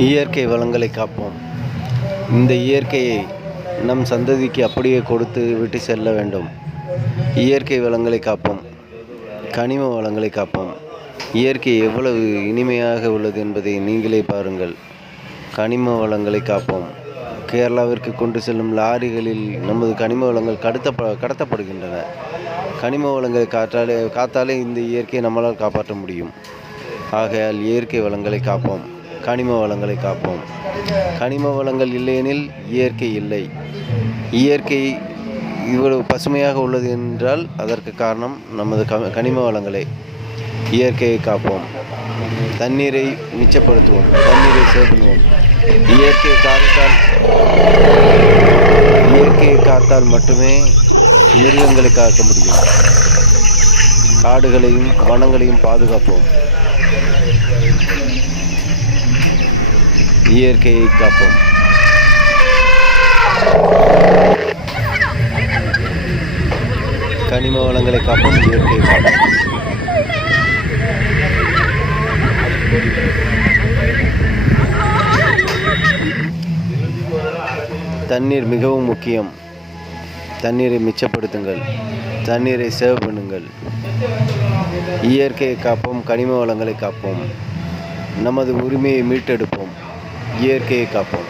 இயற்கை வளங்களை காப்போம். இந்த இயற்கையை நம் சந்ததிக்கு அப்படியே கொடுத்து விட்டு செல்ல வேண்டும். இயற்கை வளங்களை காப்போம். கனிம வளங்களை காப்போம். இயற்கை எவ்வளவு இனிமையாக உள்ளது என்பதை நீங்களே பாருங்கள். கனிம வளங்களை காப்போம். கேரளாவிற்கு கொண்டு செல்லும் லாரிகளில் நமது கனிம வளங்கள் கடத்த கடத்தப்படுகின்றன. கனிம வளங்களை காற்றாலே காத்தாலே இந்த இயற்கையை நம்மளால் காப்பாற்ற முடியும். ஆகையால் இயற்கை வளங்களை காப்போம். கனிம வளங்களை காப்போம். கனிம வளங்கள் இல்லையெனில் இயற்கை இல்லை. இயற்கை இவ்வளவு பசுமையாக உள்ளது என்றால் அதற்கு காரணம் நமது க கனிம வளங்களே. இயற்கையை காப்போம். தண்ணீரை மிச்சப்படுத்துவோம். தண்ணீரை சேவ் இயற்கையை காத்தால் இயற்கையை காத்தால் மட்டுமே மிருகங்களை காக்க முடியும். காடுகளையும் வனங்களையும் பாதுகாப்போம். இயற்கையை காப்போம். கனிம வளங்களை காப்போம் இயற்கையை காப்போம். தண்ணீர் மிகவும் முக்கியம். தண்ணீரை மிச்சப்படுத்துங்கள். தண்ணீரை சேவ் பண்ணுங்கள். இயற்கையை காப்போம் கனிம வளங்களை காப்போம். நமது உரிமையை மீட்டெடுப்போம். இயற்கையை காப்போம்